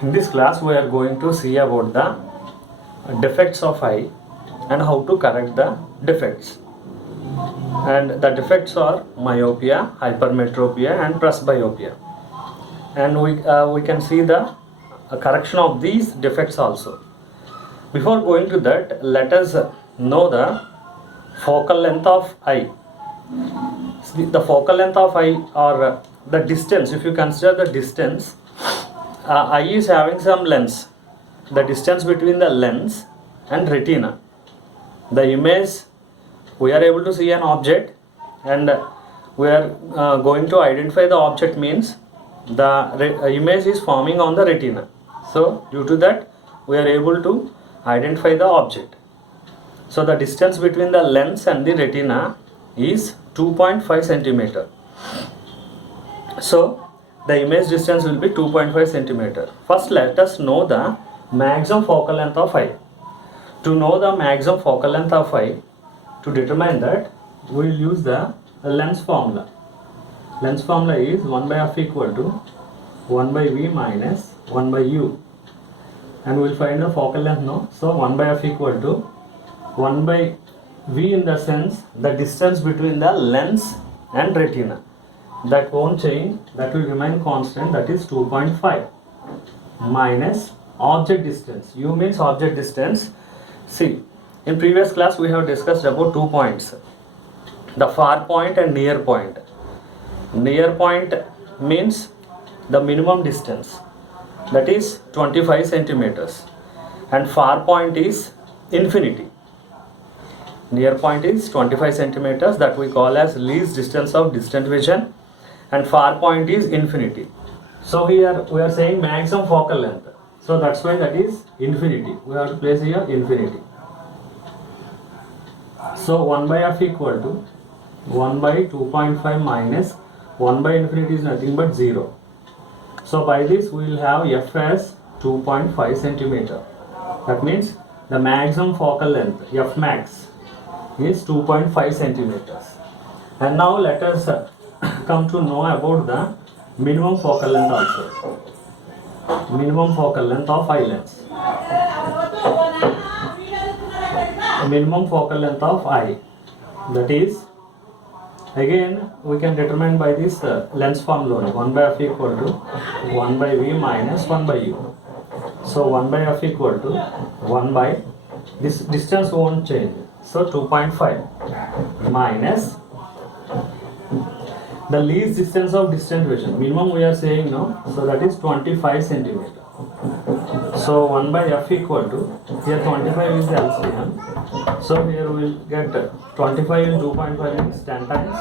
In this class, we are going to see about the defects of eye and how to correct the defects. And the defects are myopia, hypermetropia, and presbyopia. And we can see the correction of these defects also. Before going to that, let us know the focal length of eye. The focal length of eye, or the distance, if you consider the distance, eye is having some lens. The distance between the lens and retina, the image, we are able to see an object, and we are going to identify the object, means the image is forming on the retina. So due to that, we are able to identify the object. So the distance between the lens and the retina is 2.5 centimeter. So the image distance will be 2.5 centimeter. First, let us know the maximum focal length of eye. To know the maximum focal length of eye, to determine that, we will use the lens formula. Lens formula is 1 by f equal to 1 by v minus 1 by u, and we will find the focal length now. So 1 by f equal to 1 by v, in the sense the distance between the lens and retina, that won't change, that will remain constant, that is 2.5, minus object distance. U means object distance. See, in previous class we have discussed about 2 points, the far point and near point. Near point means the minimum distance, that is 25 centimeters, and far point is infinity. Near point is 25 centimeters, that we call as least distance of distant vision, and far point is infinity. So here we are saying maximum focal length, so that's why that is infinity. We have to place here infinity. So 1 by f equal to 1 by 2.5 minus 1 by infinity is nothing but 0. So by this we will have f as 2.5 centimeter. That means the maximum focal length, f max, is 2.5 centimeters. And now let us come to know about the minimum focal length also. Minimum focal length of eye lens. Minimum focal length of eye, that is, again we can determine by this lens formula, 1 by f equal to 1 by v minus 1 by u. So 1 by f equal to 1 by, this distance won't change, so 2.5 minus the least distance of distant vision. Minimum we are saying now, so that is 25 centimeter. So 1 by f equal to, here 25 is the LCM, so here we will get 25 in 2.5 means 10 times.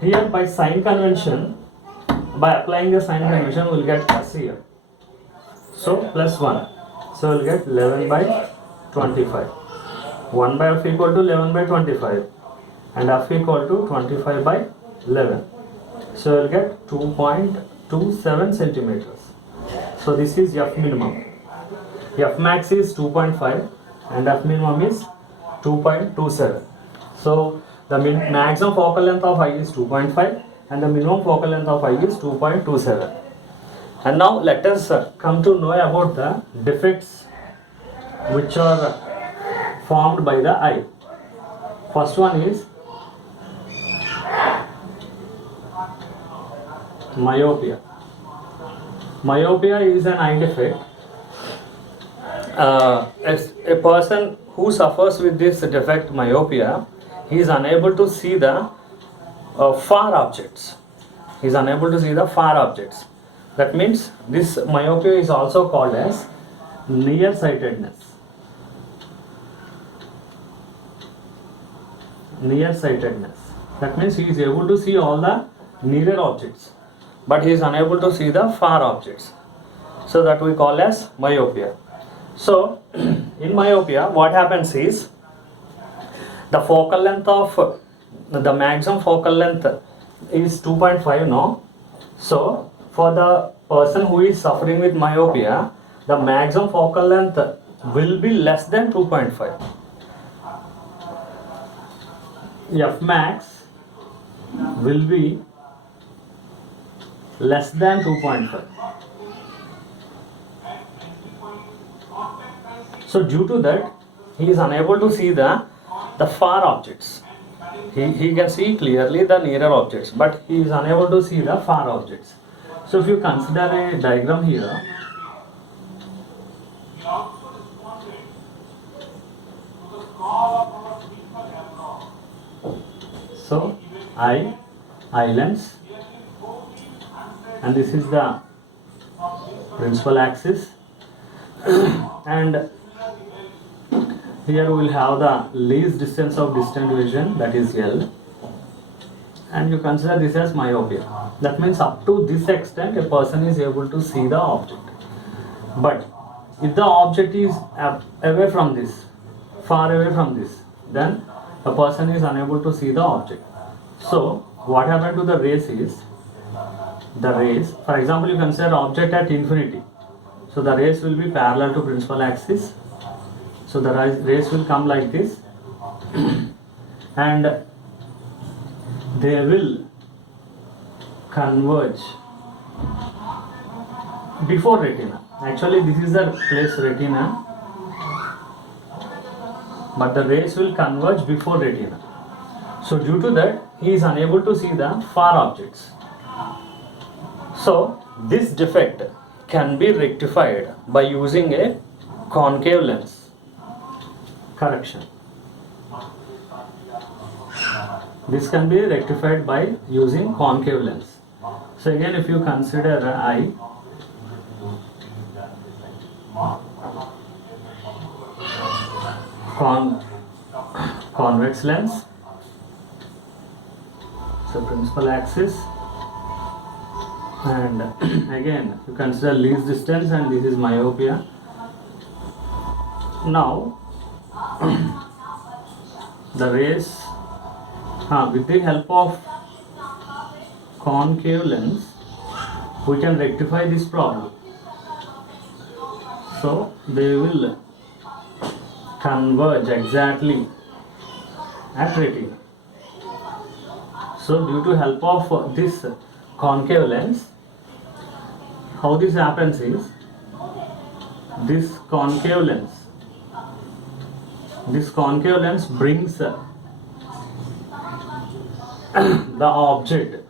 Here by sign convention, by applying the sign convention, we will get plus here, so plus 1, so we will get 11 by 25. 1 by f equal to 11 by 25, and f equal to 25 by 11, so we will get 2.27 centimeters. So this is f minimum. F max is 2.5 and f minimum is 2.27. So the maximum focal length of eye is 2.5 and the minimum focal length of eye is 2.27. And now let us come to know about the defects which are formed by the eye. First one is myopia. Myopia is an eye defect. As a person who suffers with this defect, myopia, he is unable to see the far objects. He is unable to see the far objects. That means this myopia is also called as nearsightedness. Nearsightedness. That means he is able to see all the nearer objects, but he is unable to see the far objects. So that we call as myopia. So in myopia, what happens is the focal length of the maximum focal length is 2.5 now. So for the person who is suffering with myopia, the maximum focal length will be less than 2.5. F max will be less than 2.5. So due to that, he is unable to see the far objects. He can see clearly the nearer objects, but he is unable to see the far objects. So if you consider a diagram here, so islands, and this is the principal axis, and here we will have the least distance of distant vision, that is L, and you consider this as myopia. That means up to this extent a person is able to see the object. But if the object is away from this, far away from this, then a person is unable to see the object. So what happened to the rays is, the rays, for example, you consider object at infinity, so the rays will be parallel to principal axis. So the rays will come like this and they will converge before retina. Actually this is the place retina, but the rays will converge before retina. So due to that, he is unable to see the far objects. So this defect can be rectified by using a concave lens correction. This can be rectified by using concave lens. So again, if you consider eye, convex lens, so principal axis, and again you consider least distance, and this is myopia. Now the rays, with the help of concave lens, we can rectify this problem. So they will converge exactly at retina. So due to help of this concave lens, how this happens is, this concave lens brings the object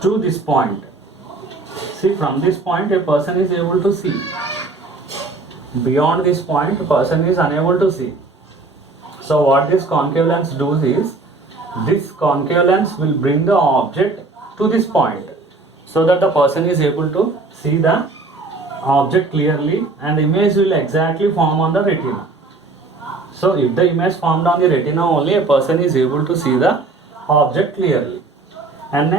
to this point. See, from this point a person is able to see. Beyond this point a person is unable to see. So what this concave lens does is, this concave lens will bring the object to this point so that the person is able to see the object clearly, and the image will exactly form on the retina. So if the image formed on the retina only, a person is able to see the object clearly. And